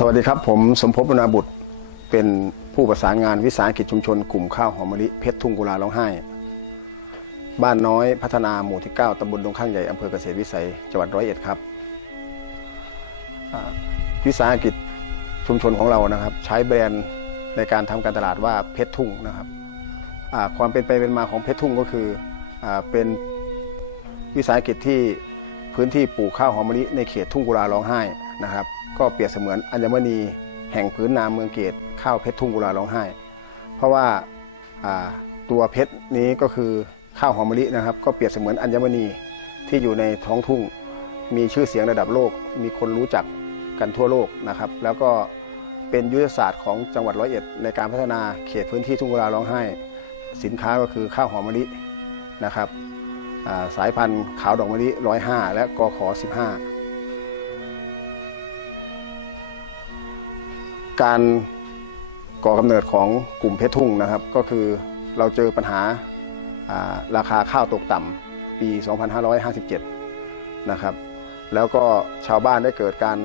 สวัสดีครับ ผมสมภพวนาบุตรเป็นผู้ประสานงานวิสาหกิจชุมชนกลุ่มข้าวหอมมะลิเพชรทุ่งกุลาร้องไห้ บ้านน้อยพัฒนาหมู่ที่ 9ตำบลดงข้างใหญ่อำเภอเกษตรวิสัยจังหวัดร้อยเอ็ดครับ วิสาหกิจชุมชนของเรานะครับ ใช้แบรนด์ในการทำการตลาดว่าเพชรทุ่งนะครับความเป็นไปเป็นมาของเพชรทุ่งก็คืออเป็นวิสาหกิจที่พื้นที่ปลูกข้าวหอมมะลิในเขตทุ่งกุลาร้องไห้นะครับ ก็เปรียบเสมือนอัญมณีแห่งพื้นนาเมืองเกตข้าวเพชรทุ่งกุลาร้องไห้ เพราะว่าตัวเพชรนี้ก็คือข้าวหอมมะลินะครับ ก็เปรียบเสมือนอัญมณีที่อยู่ในท้องทุ่ง มีชื่อเสียงระดับโลก มีคนรู้จักกันทั่วโลกนะครับ แล้วก็เป็นยุทธศาสตร์ของจังหวัดร้อยเอ็ดในการพัฒนาเขตพื้นที่ทุ่งกุลาร้องไห้ สินค้าก็คือข้าวหอมมะลินะครับสายพันธุ์ขาวดอกมะลิ105 และกขอ15 การก่อกำเนิดของกลุ่มเพชรทุ่งนะครับ ก็คือเราเจอปัญหาราคาข้าวตกต่ำปี 2557 นะครับ แล้วก็ชาวบ้านได้เกิดการ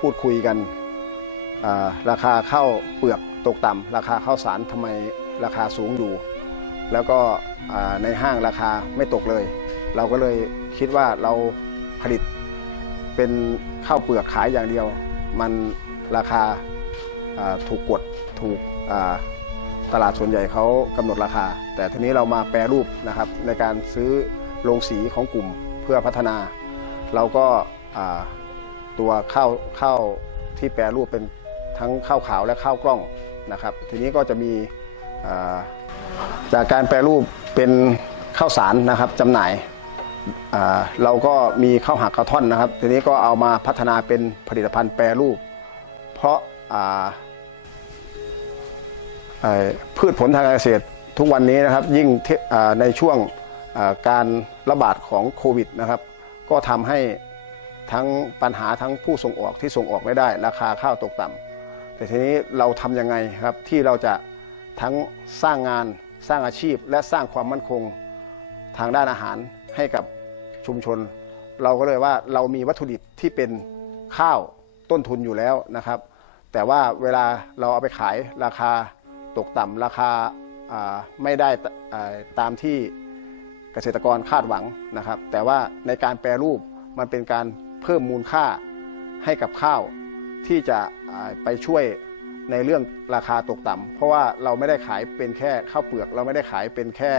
พูดคุยกันราคาข้าวเปลือกตกต่ำราคาข้าวสารทำไมราคาสูงอยู่ แล้วก็ในห้างราคาไม่ตกเลย เราก็เลยคิดว่าเราผลิตเป็นข้าวเปลือกขายอย่างเดียว มันราคา ถูกกดถูกตลาดส่วนใหญ่เขากำหนดราคา แต่ทีนี้เรามาแปรรูปนะครับในการซื้อโรงสีของกลุ่มเพื่อพัฒนา เราก็ตัวข้าวข้าวที่แปรรูปเป็นทั้งข้าวขาวและข้าวกล้องนะครับ ทีนี้ก็จะมีาจากการแปรรูปเป็นข้าวสารนะครับจำหน่ายาเราก็มีข้าวหักข้าวท่อนนะครับ ทีนี้ก็เอามาพัฒนาเป็นผลิตภัณฑ์แปรรูป เพราะา พืชผลทางการเกษตรทุกวันนี้นะครับยิ่งในช่วงการระบาดของโควิดนะครับ ก็ทำให้ทั้งปัญหาทั้งผู้ส่งออกที่ส่งออกไม่ได้ ราคาข้าวตกต่ำแต่ทีนี้เราทำยังไงครับที่เราจะทั้งสร้างงานสร้างอาชีพ และสร้างความมั่นคงทางด้านอาหารให้กับชุมชน เราก็เลยว่าเรามีวัตถุดิบที่เป็นข้าวต้นทุนอยู่แล้วนะครับ แต่ว่าเวลาเราเอาไปขายราคา ตกต่ำราคาไม่ได้ตามที่เกษตรกรคาดหวังนะครับ แต่ว่าในการแปรรูปมันเป็นการเพิ่มมูลค่าให้กับข้าวที่จะไปช่วยในเรื่องราคาตกต่ำเพราะว่าเราไม่ได้ขายเป็นแค่ข้าวเปลือก เราไม่ได้ขายเป็นแค่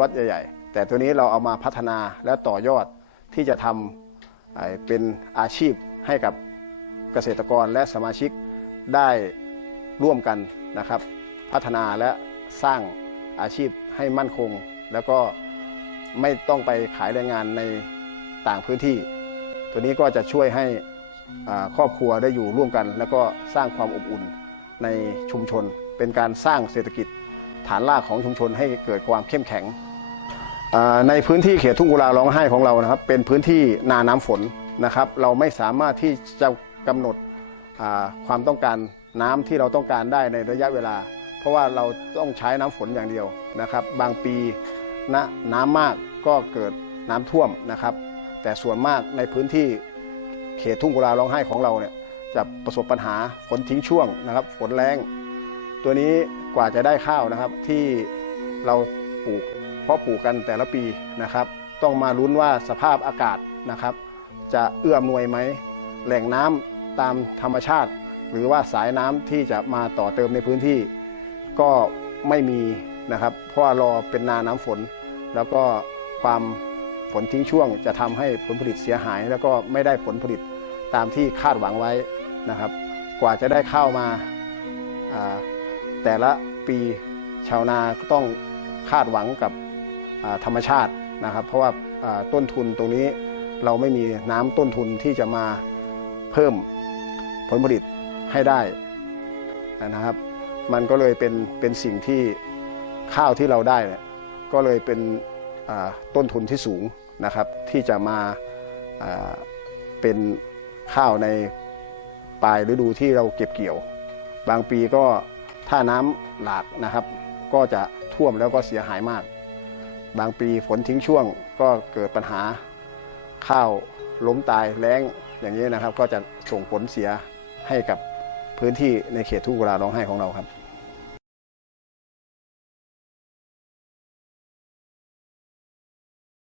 รถใหญ่ ๆ แต่ตัวนี้เราเอามาพัฒนาและต่อยอดที่จะทำเป็นอาชีพให้กับเกษตรกรและสมาชิกได้ ร่วมกันนะครับ พัฒนาและสร้างอาชีพให้มั่นคง แล้วก็ไม่ต้องไปขายแรงงานในต่างพื้นที่ ตัวนี้ก็จะช่วยให้ครอบครัวได้อยู่ร่วมกัน แล้วก็สร้างความอบอุ่นในชุมชน เป็นการสร้างเศรษฐกิจฐานรากของชุมชนให้เกิดความเข้มแข็ง ในพื้นที่เขตทุ่งกุลาร้องไห้ของเรานะครับ เป็นพื้นที่นาน้ำฝนนะครับ เราไม่สามารถที่จะกำหนดความต้องการ น้ำที่เราต้องการได้ในระยะเวลา เพราะว่าเราต้องใช้น้ำฝนอย่างเดียวนะครับ บางปีนะน้ำมากก็เกิดน้ำท่วมนะครับ แต่ส่วนมากในพื้นที่เขตทุ่งกุลาร้องไห้ของเราเนี่ยจะประสบปัญหาฝนทิ้งช่วงนะครับ ฝนแรงตัวนี้กว่าจะได้ข้าวนะครับที่เราปลูกเพราะปลูกกันแต่ละปีนะครับ ต้องมาลุ้นว่าสภาพอากาศนะครับ จะเอื้ออำนวยไหมแหล่งน้ำตามธรรมชาติ หรือว่าสายน้ำที่จะมาต่อเติมในพื้นที่ ก็ไม่มีนะครับ เพราะรอเป็นนาน้ำฝน แล้วก็ความฝนทิ้งช่วง จะทำให้ผลผลิตเสียหาย แล้วก็ไม่ได้ผลผลิตตามที่คาดหวังไว้นะครับ กว่าจะได้ข้าวมาาแต่ละปีชาวนาก็ต้องคาดหวังกับธรรมชาตินะครับ เพราะว่าอ่าต้นทุนตรงนี้เราไม่มีน้ำต้นทุนที่จะมาเพิ่มผลผลิต ให้ได้นะครับ มันก็เลยเป็นเป็นสิ่งที่ข้าวที่เราได้เนี่ยก็เลยเป็นต้นทุนที่สูงนะครับ ที่จะมาอ่าเป็นข้าวในปลายฤดูที่เราเก็บเกี่ยว บางปีก็ถ้าน้ำหลากนะครับ ก็จะท่วมแล้วก็เสียหายมาก บางปีฝนทิ้งช่วงก็เกิดปัญหาข้าวล้มตายแล้งอย่างนี้นะครับ ก็จะส่งผลเสียให้กับ พื้นที่ในเขตทุ่งกุลาร้องไห้ของเราครับ